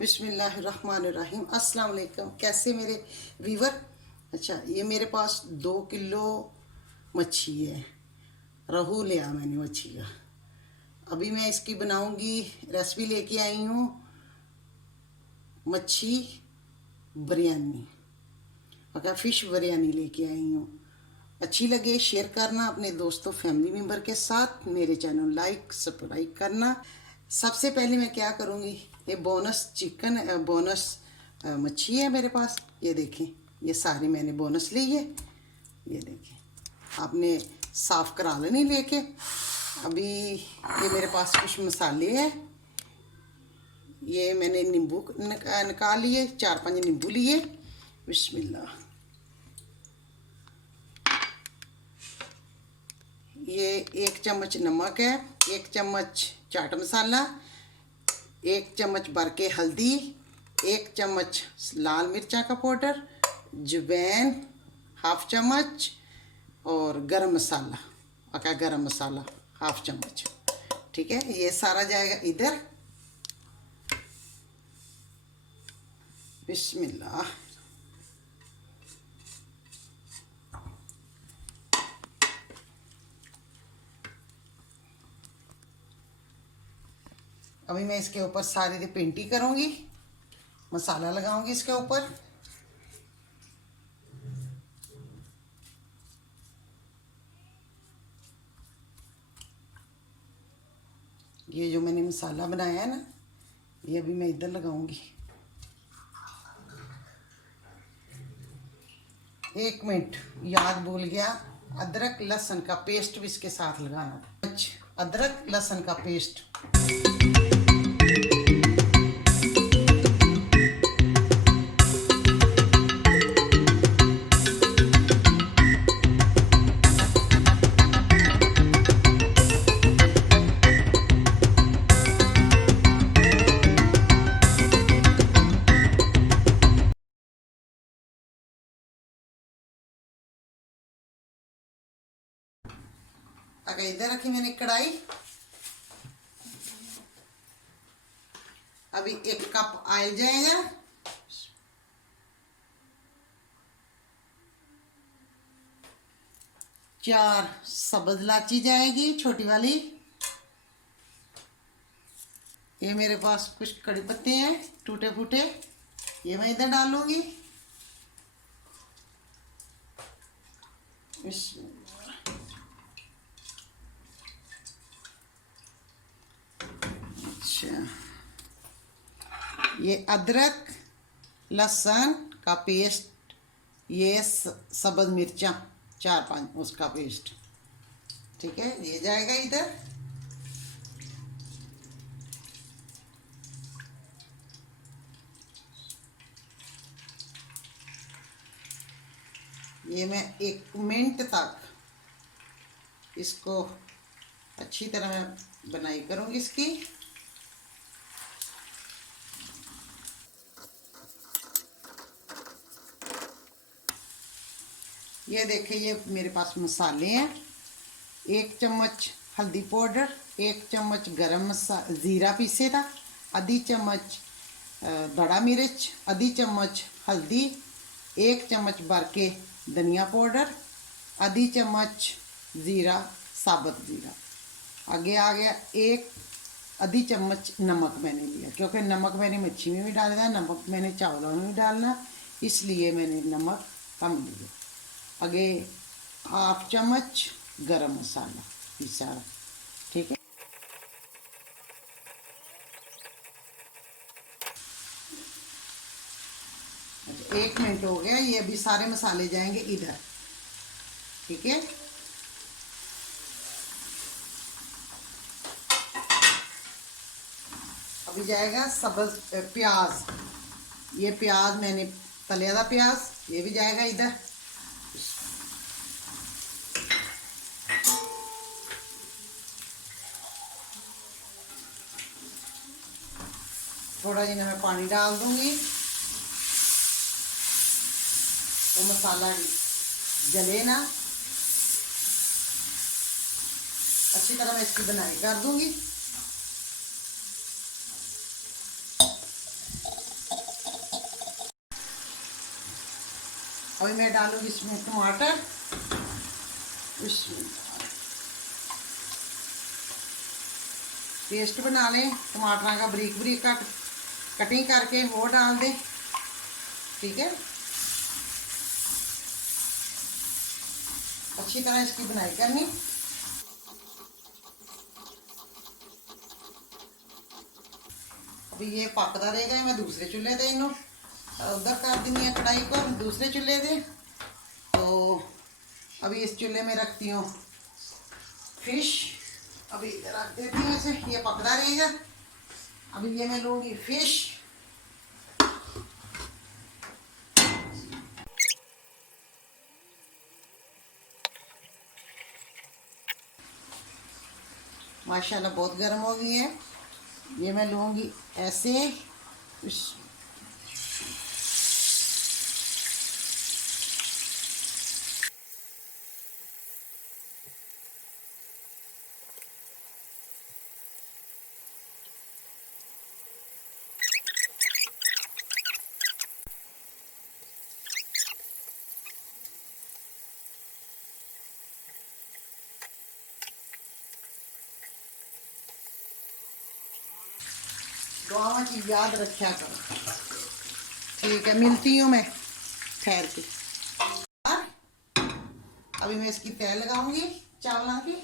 बिस्मिल्लाहिर्रहमानिर्रहीम। अस्सलाम वालेकुम। कैसे मेरे वीवर। अच्छा, ये मेरे पास 2 किलो मच्छी है। रोहू लिया मैंने मच्छी का। अभी मैं इसकी बनाऊंगी, रेसिपी लेके आई हूँ मच्छी बिरयानी। अगर फ़िश बिरयानी लेके आई हूँ। अच्छी लगे शेयर करना अपने दोस्तों फैमिली मेम्बर के साथ। मेरे चैनल लाइक सब्सक्राइब करना। सबसे पहले मैं क्या करूँगी, ये बोनस चिकन बोनस मच्छी है मेरे पास। ये देखें, ये सारी मैंने बोनस ली है। ये देखें, आपने साफ़ करा लेनी लेके। अभी ये मेरे पास कुछ मसाले हैं। ये मैंने नींबू निकाल लिए, 4-5 नींबू लिए। बिस्मिल्लाह। ये 1 चम्मच नमक है, 1 चम्मच चाट मसाला, 1 चम्मच भर के हल्दी, 1 चम्मच लाल मिर्चा का पाउडर, जवैन 1/2 चम्मच और गरम मसाला, पका गरम मसाला 1/2 चम्मच। ठीक है, ये सारा जाएगा इधर। बिस्मिल्लाह। अभी मैं इसके ऊपर सारी पेंटी करूँगी, मसाला लगाऊंगी इसके ऊपर। ये जो मैंने मसाला बनाया है ना, ये अभी मैं इधर लगाऊंगी। 1 मिनट याद भूल गया, अदरक लहसुन का पेस्ट भी इसके साथ लगाना। अदरक लहसुन का पेस्ट। अगर इधर रखी मैंने कढ़ाई। अभी 1 कप ऑयल जाएगा। चार सब्ज इलायची जाएगी, छोटी वाली। ये मेरे पास कुछ कड़ी पत्ते हैं टूटे फूटे, ये मैं इधर डालूंगी। अच्छा, ये अदरक लहसुन का पेस्ट, ये सब्ज मिर्चा 4-5 उसका पेस्ट। ठीक है, ये जाएगा इधर। ये मैं 1 मिनट तक इसको अच्छी तरह मैं बनाई करूँगी इसकी। ये देखिए, ये मेरे पास मसाले हैं। 1 चम्मच हल्दी पाउडर, 1 चम्मच गरम मसाला ज़ीरा पीसे था, आधी चम्मच बड़ा मिर्च, आधी चम्मच हल्दी, 1 चम्मच भर के धनिया पाउडर, आधी चम्मच ज़ीरा साबुत ज़ीरा। आगे आ गया 1 आधी चम्मच नमक मैंने लिया, क्योंकि नमक मैंने मच्छी में भी डाला है, नमक मैंने चावलों में भी डालना, इसलिए मैंने नमक कम लिया। आगे 1/2 चम्मच गरम मसाला पिसा। ठीक है, अच्छा 1 मिनट हो गया। ये अभी सारे मसाले जाएंगे इधर। ठीक है, अभी जाएगा सब्ज प्याज। ये प्याज मैंने तलिया दा प्याज, ये भी जाएगा इधर। थोड़ा जिन्हें मैं पानी डाल दूंगी तो मसाला जले ना, अच्छी तरह मैं इसकी बनाई कर दूंगी। अभी मैं डालूंगी इसमें टमाटर। पेस्ट बना लें टमाटर का, बारीक बारीक कटिंग करके वो डाल दें, ठीक है। अच्छी तरह इसकी बनाई करनी। अभी ये पकता रहेगा, मैं दूसरे चूल्हे पे इन्हों उधर कर देनी है कढ़ाई को, दूसरे चूल्हे पे। तो अभी इस चूल्हे में रखती हूँ फिश। अभी इधर रख देती हूँ इसे, ये पकड़ा रहेगा। अभी ये मैं लूँगी फिश। माशाल्लाह बहुत गर्म हो गई है। ये मैं लूँगी ऐसे दुआओं की याद रखा करो, ठीक है। मिलती हूँ मैं ठहर के। अभी मैं इसकी तय लगाऊंगी चावलों की।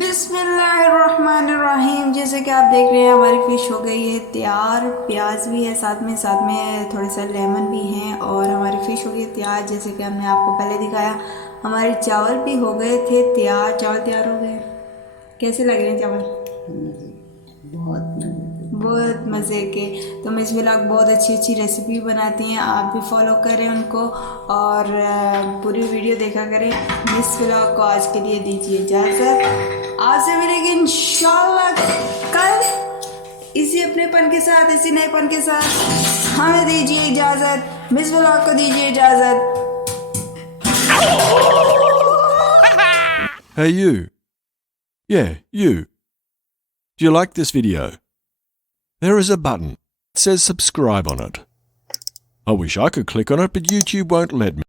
बिस्मिल्लाहिर्रहमानिर्रहीम। जैसे कि आप देख रहे हैं हमारी फ़िश हो गई है तैयार। प्याज भी है साथ में थोड़े से लेमन भी हैं और हमारी फ़िश हो गई तैयार। जैसे कि हमने आपको पहले दिखाया, हमारे चावल भी हो गए थे तैयार। चावल तैयार हो गए। कैसे लग रहे हैं चावल? बहुत मज़े के। तो मिस व्लॉग बहुत अच्छी रेसिपी बनाती हैं, आप भी फॉलो करें उनको और पूरी वीडियो देखा करें। मिस व्लॉग को आज के लिए दीजिए इजाज़त। आज से मिलेंगे इंशाल्लाह कल इसी अपनेपन के साथ, इसी नएपन के साथ। हमें दीजिए इजाज़त, मिस व्लॉग को दीजिए इजाज़त। Hey you. Yeah, you. Do you like this video? There is a button. It says subscribe on it. I wish I could click on it, but YouTube won't let me.